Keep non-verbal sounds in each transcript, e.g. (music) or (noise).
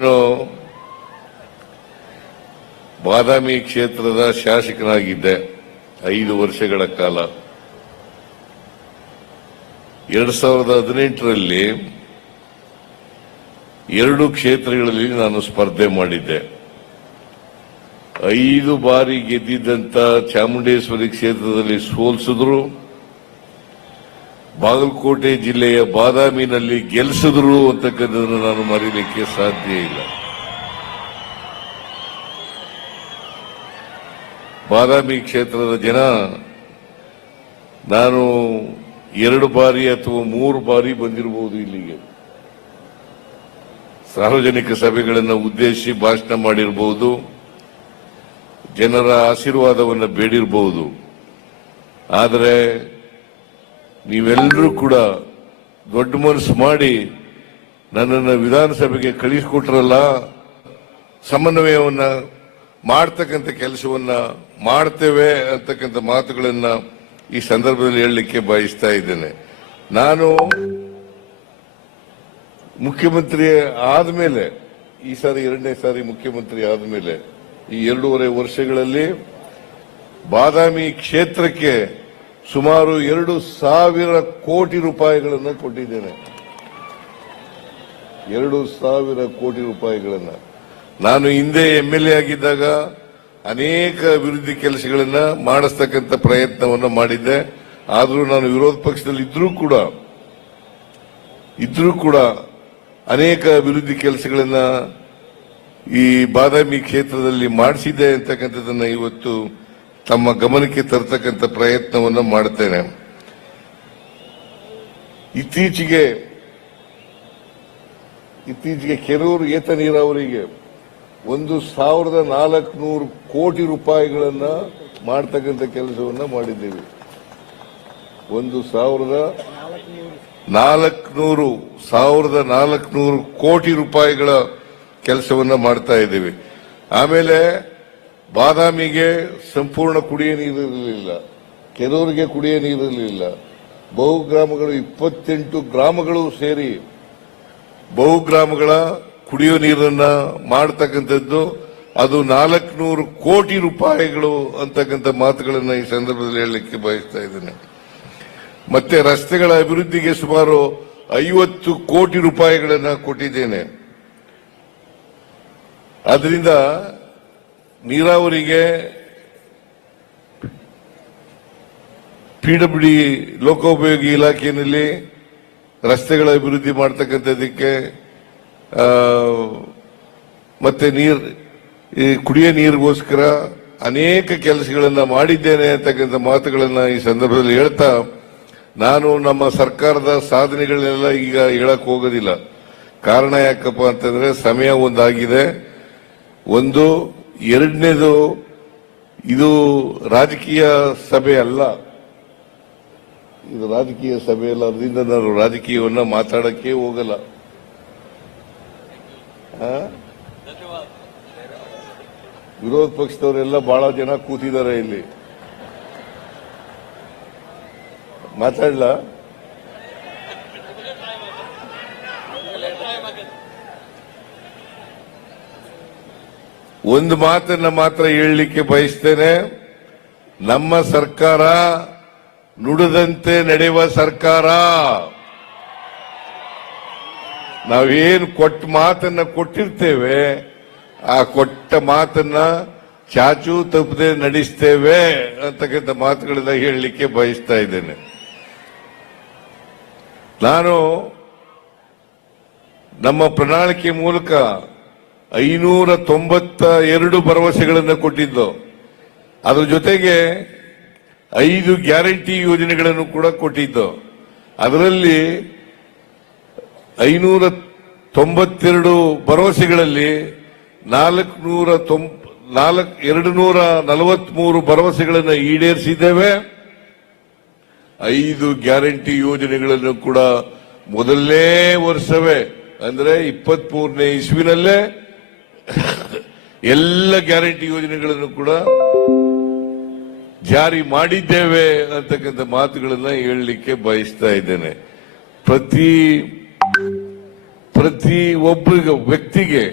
ನಾನು ಬಾದಾಮಿ ಕ್ಷೇತ್ರದ ಶಾಸಕನಾಗಿದ್ದೆ ಐದು ವರ್ಷಗಳ ಕಾಲ. ಎರಡ್ ಸಾವಿರದ ಹದಿನೆಂಟರಲ್ಲಿ ಎರಡು ಕ್ಷೇತ್ರಗಳಲ್ಲಿ ನಾನು ಸ್ಪರ್ಧೆ ಮಾಡಿದ್ದೆ. ಐದು ಬಾರಿ ಗೆದ್ದಿದ್ದಂತ ಚಾಮುಂಡೇಶ್ವರಿ ಕ್ಷೇತ್ರದಲ್ಲಿ ಸೋಲ್ಸಿದ್ರು. ಬಾಗಲಕೋಟೆ ಜಿಲ್ಲೆಯ ಬಾದಾಮಿನಲ್ಲಿ ಗೆಲ್ಲಿಸಿದ್ರು ಅಂತಕ್ಕಂಥದ್ದನ್ನು ನಾನು ಮರೀಲಿಕ್ಕೆ ಸಾಧ್ಯ ಇಲ್ಲ. ಬಾದಾಮಿ ಕ್ಷೇತ್ರದ ಜನ, ನಾನು ಎರಡು ಬಾರಿ ಅಥವಾ ಮೂರು ಬಾರಿ ಬಂದಿರಬಹುದು ಇಲ್ಲಿಗೆ. ಸಾರ್ವಜನಿಕ ಸಭೆಗಳನ್ನು ಉದ್ದೇಶಿಸಿ ಭಾಷಣ ಮಾಡಿರಬಹುದು ಜನರ ಆಶೀರ್ವಾದವನ್ನು ಬೇಡಿರಬಹುದು ಆದರೆ ನೀವೆಲ್ಲರೂ ಕೂಡ ದೊಡ್ಡ ಮನಸ್ಸು ಮಾಡಿ ನನ್ನನ್ನು ವಿಧಾನಸಭೆಗೆ ಕಳಿಸಿಕೊಟ್ರಲ್ಲ, ಸಮನ್ವಯವನ್ನ ಮಾಡ್ತಕ್ಕಂಥ ಕೆಲಸವನ್ನ ಮಾಡ್ತೇವೆ ಅಂತಕ್ಕಂಥ ಮಾತುಗಳನ್ನ ಈ ಸಂದರ್ಭದಲ್ಲಿ ಹೇಳಲಿಕ್ಕೆ ಬಯಸ್ತಾ ಇದ್ದೇನೆ. ನಾನು ಮುಖ್ಯಮಂತ್ರಿ ಆದಮೇಲೆ, ಈ ಸಾರಿ ಎರಡನೇ ಸಾರಿ ಮುಖ್ಯಮಂತ್ರಿ ಆದಮೇಲೆ ಈ ಎರಡೂವರೆ ವರ್ಷಗಳಲ್ಲಿ ಬಾದಾಮಿ ಕ್ಷೇತ್ರಕ್ಕೆ ಸುಮಾರು ಎರಡು ಸಾವಿರ ಕೋಟಿ ರೂಪಾಯಿಗಳನ್ನು ಕೊಟ್ಟಿದ್ದೇನೆ. ಎರಡು ಸಾವಿರ ಕೋಟಿ ರೂಪಾಯಿಗಳನ್ನು. ನಾನು ಹಿಂದೆ ಎಂ ಎಲ್ ಎ ಆಗಿದ್ದಾಗ ಅನೇಕ ಅಭಿವೃದ್ಧಿ ಕೆಲಸಗಳನ್ನು ಮಾಡಿಸ್ತಕ್ಕಂಥ ಪ್ರಯತ್ನವನ್ನು ಮಾಡಿದ್ದೆ. ಆದರೂ ನಾನು ವಿರೋಧ ಪಕ್ಷದಲ್ಲಿ ಇದ್ರೂ ಕೂಡ ಇದ್ರೂ ಕೂಡ ಅನೇಕ ಅಭಿವೃದ್ಧಿ ಕೆಲಸಗಳನ್ನು ಈ ಬಾದಾಮಿ ಕ್ಷೇತ್ರದಲ್ಲಿ ಮಾಡಿಸಿದ್ದೆ ಅಂತಕ್ಕಂಥದ್ದನ್ನು ಇವತ್ತು ತಮ್ಮ ಗಮನಕ್ಕೆ ತರತಕ್ಕಂಥ ಪ್ರಯತ್ನವನ್ನು ಮಾಡ್ತೇನೆ. ಇತ್ತೀಚೆಗೆ ಇತ್ತೀಚೆಗೆ ಕೆರೂರು ಏತ ನೀರಾವರಿಗೆ ಒಂದು ಸಾವಿರದ ನಾಲ್ಕುನೂರು ಕೋಟಿ ರೂಪಾಯಿಗಳನ್ನ ಮಾಡ್ತಕ್ಕಂಥ ಕೆಲಸವನ್ನ ಮಾಡಿದ್ದೇವೆ. ಒಂದು ಸಾವಿರದ ನಾಲ್ಕುನೂರು ಸಾವಿರದ ನಾಲ್ಕುನೂರು ಕೋಟಿ ರೂಪಾಯಿಗಳ ಕೆಲಸವನ್ನ ಮಾಡ್ತಾ ಇದ್ದೀವಿ. ಆಮೇಲೆ ಬಾದಾಮಿಗೆ ಸಂಪೂರ್ಣ ಕುಡಿಯ ನೀರು ಕೆಲವರಿಗೆ ಕುಡಿಯ ನೀರು ಇರಲಿಲ್ಲ. ಬಹು ಗ್ರಾಮಗಳು ಇಪ್ಪತ್ತೆಂಟು ಗ್ರಾಮಗಳು ಸೇರಿ ಬಹು ಗ್ರಾಮಗಳ ಕುಡಿಯೋ ನೀರನ್ನ ಮಾಡತಕ್ಕಂಥದ್ದು, ಅದು ನಾಲ್ಕುನೂರು ಕೋಟಿ ರೂಪಾಯಿಗಳು ಅಂತಕ್ಕಂಥ ಮಾತುಗಳನ್ನು ಈ ಸಂದರ್ಭದಲ್ಲಿ ಹೇಳಲಿಕ್ಕೆ ಬಯಸ್ತಾ ಇದ್ದೇನೆ. ಮತ್ತೆ ರಸ್ತೆಗಳ ಅಭಿವೃದ್ಧಿಗೆ ಸುಮಾರು ಐವತ್ತು ಕೋಟಿ ರೂಪಾಯಿಗಳನ್ನು ಕೊಟ್ಟಿದ್ದೇನೆ. ಅದರಿಂದ ನೀರಾವರಿಗೆ ಪಿಡಬ್ಲ್ಯೂಡಿ ಲೋಕೋಪಯೋಗಿ ಇಲಾಖೆಯಲ್ಲಿ ರಸ್ತೆಗಳ ಅಭಿವೃದ್ಧಿ ಮಾಡ್ತಕ್ಕಂಥದ್ದಕ್ಕೆ ಆ, ಮತ್ತೆ ನೀರ್ ಈ ಕುಡಿಯ ನೀರಿಗೋಸ್ಕರ ಅನೇಕ ಕೆಲಸಗಳನ್ನ ಮಾಡಿದ್ದೇನೆ ಅಂತಕ್ಕಂಥ ಮಾತುಗಳನ್ನ ಈ ಸಂದರ್ಭದಲ್ಲಿ ಹೇಳ್ತಾ ನಾನು ನಮ್ಮ ಸರ್ಕಾರದ ಸಾಧನೆಗಳನ್ನೆಲ್ಲ ಈಗ ಹೇಳಕ್ ಹೋಗೋದಿಲ್ಲ. ಕಾರಣ ಯಾಕಪ್ಪ ಅಂತಂದ್ರೆ ಸಮಯ ಒಂದಾಗಿದೆ. ಒಂದು ಎರಡನೇದು ಇದು ರಾಜಕೀಯ ಸಭೆ ಅಲ್ಲ. ಇದು ರಾಜಕೀಯ ಸಭೆ ಅಲ್ಲ. ಅದರಿಂದ ನಾನು ರಾಜಕೀಯವನ್ನ ಮಾತಾಡಕ್ಕೆ ಹೋಗಲ್ಲ? ವಿರೋಧ ಪಕ್ಷದವರೆಲ್ಲ ಬಹಳ ಜನ ಕೂತಿದ್ದಾರೆ ಇಲ್ಲಿ. ಮಾತಾಡ್ಲಾ? ಒಂದು ಮಾತನ್ನ ಮಾತ್ರ ಹೇಳಲಿಕ್ಕೆ ಬಯಸ್ತೇನೆ. ನಮ್ಮ ಸರ್ಕಾರ ನುಡಿದಂತೆ ನಡೆಯುವ ಸರ್ಕಾರ. ನಾವೇನು ಕೊಟ್ಟ ಮಾತನ್ನ ಕೊಟ್ಟಿರ್ತೇವೆ, ಆ ಕೊಟ್ಟ ಮಾತನ್ನ ಚಾಚು ತಪ್ಪದೆ ನಡೆಸ್ತೇವೆ ಅಂತಕ್ಕಂಥ ಮಾತುಗಳನ್ನ ಹೇಳಲಿಕ್ಕೆ ಬಯಸ್ತಾ ಇದ್ದೇನೆ. ನಾನು ನಮ್ಮ ಪ್ರಣಾಳಿಕೆ ಮೂಲಕ ಐನೂರ ತೊಂಬತ್ತ ಎರಡು ಭರವಸೆಗಳನ್ನು ಕೊಟ್ಟಿದ್ದು. ಅದರ ಜೊತೆಗೆ ಐದು ಗ್ಯಾರಂಟಿ ಯೋಜನೆಗಳನ್ನು ಕೂಡ ಕೊಟ್ಟಿದ್ದು. ಅದರಲ್ಲಿ ಐನೂರ ತೊಂಬತ್ತೆರಡು ಭರವಸೆಗಳಲ್ಲಿ ನಾಲ್ಕುನೂರ ನಾಲ್ಕು ಎರಡು ನೂರ ನಲವತ್ಮೂರು ಭರವಸೆಗಳನ್ನು ಈಡೇರಿಸಿದ್ದೇವೆ. ಐದು ಗ್ಯಾರಂಟಿ ಯೋಜನೆಗಳನ್ನು ಕೂಡ ಮೊದಲನೇ ವರ್ಷವೇ, ಅಂದರೆ ಇಪ್ಪತ್ತ್ ಮೂರನೇ ಇಸ್ವಿನಲ್ಲೇ (laughs) ಎಲ್ಲ ಗ್ಯಾರಂಟಿ ಯೋಜನೆಗಳನ್ನು ಕೂಡ ಜಾರಿ ಮಾಡಿದ್ದೇವೆ ಅಂತಕ್ಕಂಥ ಮಾತುಗಳನ್ನ ಹೇಳಲಿಕ್ಕೆ ಬಯಸ್ತಾ ಇದ್ದೇನೆ. ಪ್ರತಿ ಪ್ರತಿ ಒಬ್ಬರಿಗೆ ವ್ಯಕ್ತಿಗೆ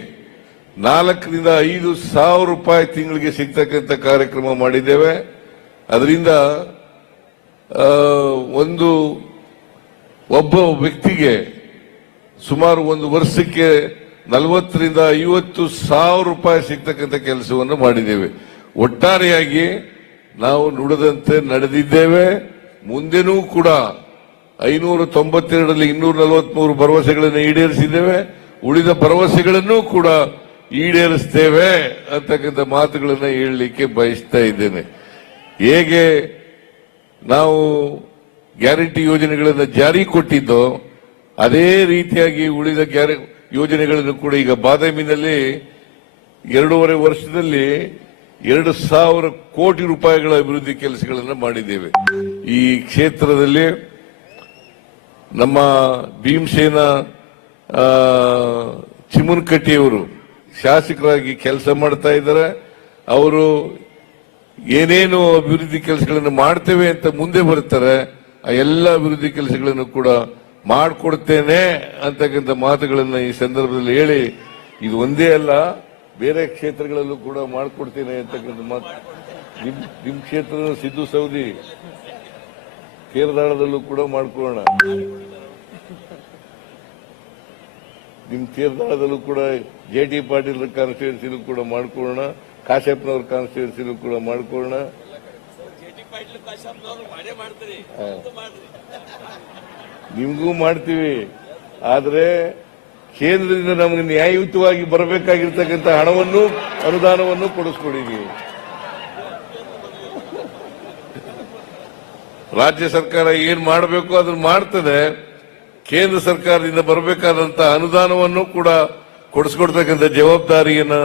ನಾಲ್ಕರಿಂದ ಐದು ಸಾವಿರ ರೂಪಾಯಿ ತಿಂಗಳಿಗೆ ಸಿಗ್ತಕ್ಕಂಥ ಕಾರ್ಯಕ್ರಮ ಮಾಡಿದ್ದೇವೆ. ಅದರಿಂದ ಒಂದು ಒಬ್ಬ ವ್ಯಕ್ತಿಗೆ ಸುಮಾರು ಒಂದು ವರ್ಷಕ್ಕೆ ನಲವತ್ತರಿಂದ ಐವತ್ತು ಸಾವಿರ ರೂಪಾಯಿ ಸಿಗ್ತಕ್ಕಂಥ ಕೆಲಸವನ್ನು ಮಾಡಿದ್ದೇವೆ. ಒಟ್ಟಾರೆಯಾಗಿ ನಾವು ನುಡಿದಂತೆ ನಡೆದಿದ್ದೇವೆ. ಮುಂದೆನೂ ಕೂಡ ಐನೂರ ತೊಂಬತ್ತೆರಡರಲ್ಲಿ ಇನ್ನೂರ ನಲವತ್ಮೂರು ಭರವಸೆಗಳನ್ನು ಈಡೇರಿಸಿದ್ದೇವೆ. ಉಳಿದ ಭರವಸೆಗಳನ್ನು ಕೂಡ ಈಡೇರಿಸ್ತೇವೆ ಅಂತಕ್ಕಂಥ ಮಾತುಗಳನ್ನು ಹೇಳಲಿಕ್ಕೆ ಬಯಸ್ತಾ ಇದ್ದೇನೆ. ಹೇಗೆ ನಾವು ಗ್ಯಾರಂಟಿ ಯೋಜನೆಗಳನ್ನು ಜಾರಿ ಕೊಟ್ಟಿದ್ದೋ, ಅದೇ ರೀತಿಯಾಗಿ ಉಳಿದ ಗ್ಯಾರ ಯೋಜನೆಗಳನ್ನು ಕೂಡ ಈಗ ಬಾದಾಮಿನಲ್ಲಿ ಎರಡೂವರೆ ವರ್ಷದಲ್ಲಿ ಎರಡು ಸಾವಿರ ಕೋಟಿ ರೂಪಾಯಿಗಳ ಅಭಿವೃದ್ಧಿ ಕೆಲಸಗಳನ್ನು ಮಾಡಿದ್ದೇವೆ. ಈ ಕ್ಷೇತ್ರದಲ್ಲಿ ನಮ್ಮ ಭೀಮಸೇನ ಚಿಮುನ್ಕಟ್ಟಿಯವರು ಶಾಸಕರಾಗಿ ಕೆಲಸ ಮಾಡ್ತಾ ಇದ್ದಾರೆ. ಅವರು ಏನೇನು ಅಭಿವೃದ್ಧಿ ಕೆಲಸಗಳನ್ನು ಮಾಡ್ತೇವೆ ಅಂತ ಮುಂದೆ ಬರ್ತಾರೆ ಆ ಎಲ್ಲ ಅಭಿವೃದ್ಧಿ ಕೆಲಸಗಳನ್ನು ಕೂಡ ಮಾಡಿಕೊಡ್ತೇನೆ ಅಂತಕ್ಕಂಥ ಮಾತುಗಳನ್ನು ಈ ಸಂದರ್ಭದಲ್ಲಿ ಹೇಳಿ, ಇದು ಒಂದೇ ಅಲ್ಲ, ಬೇರೆ ಕ್ಷೇತ್ರಗಳಲ್ಲೂ ಕೂಡ ಮಾಡಿಕೊಡ್ತೇನೆ ಅಂತಕ್ಕಂಥ ಮಾತು. ನಿಮ್ ನಿಮ್ ಕ್ಷೇತ್ರದ ಸಿದ್ದು ಸೌದಿ ಕೇರಳದಲ್ಲೂ ಕೂಡ ಮಾಡ್ಕೊಳ್ಳೋಣ. ನಿಮ್ ಕೇರಳದಲ್ಲೂ ಕೂಡ ಜೆ ಡಿ ಪಾಟೀಲ್ ಕಾನ್ಸ್ಟಿಟ್ಯೂನ್ಸಿಲೂ ಕೂಡ ಮಾಡ್ಕೊಳ್ಳೋಣ, ಕಾಶ್ಯಪ್ನವ್ರ ಕಾನ್ಸ್ಟಿಟ್ಯೂನ್ಸಿಲೂ ಕೂಡ ಮಾಡ್ಕೊಳ್ಳೋಣ. ನಿಮ್ಗೂ ಮಾಡ್ತೀವಿ. ಆದರೆ ಕೇಂದ್ರದಿಂದ ನಮಗೆ ನ್ಯಾಯಯುತವಾಗಿ ಬರಬೇಕಾಗಿರ್ತಕ್ಕಂಥ ಹಣವನ್ನು ಅನುದಾನವನ್ನು ಕೊಡಿಸ್ಕೊಡಿ ನೀವು ರಾಜ್ಯ ಸರ್ಕಾರ ಏನ್ ಮಾಡಬೇಕು ಅದನ್ನ ಮಾಡ್ತದೆ. ಕೇಂದ್ರ ಸರ್ಕಾರದಿಂದ ಬರಬೇಕಾದಂತ ಅನುದಾನವನ್ನು ಕೂಡ ಕೊಡಿಸ್ಕೊಡ್ತಕ್ಕಂಥ ಜವಾಬ್ದಾರಿಯನ್ನ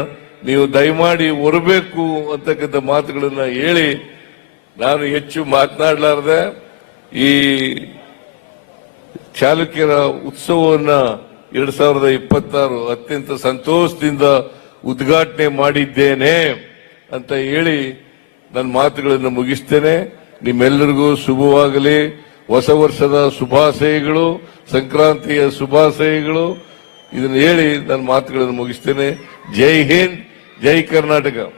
ನೀವು ದಯಮಾಡಿ ಹೊರಬೇಕು ಅಂತಕ್ಕಂಥ ಮಾತುಗಳನ್ನ ಹೇಳಿ ನಾನು ಹೆಚ್ಚು ಮಾತನಾಡಲಾರದೆ ಈ ಚಾಲುಕ್ಯರ ಉತ್ಸವವನ್ನ ಎರಡ್ ಸಾವಿರದ ಇಪ್ಪತ್ತಾರು ಅತ್ಯಂತ ಸಂತೋಷದಿಂದ ಉದ್ಘಾಟನೆ ಮಾಡಿದ್ದೇನೆ ಅಂತ ಹೇಳಿ ನನ್ನ ಮಾತುಗಳನ್ನು ಮುಗಿಸ್ತೇನೆ. ನಿಮ್ಮೆಲ್ಲರಿಗೂ ಶುಭವಾಗಲಿ. ಹೊಸ ವರ್ಷದ ಶುಭಾಶಯಗಳು, ಸಂಕ್ರಾಂತಿಯ ಶುಭಾಶಯಗಳು. ಇದನ್ನು ಹೇಳಿ ನನ್ನ ಮಾತುಗಳನ್ನು ಮುಗಿಸ್ತೇನೆ. ಜೈ ಹಿಂದ್, ಜೈ ಕರ್ನಾಟಕ.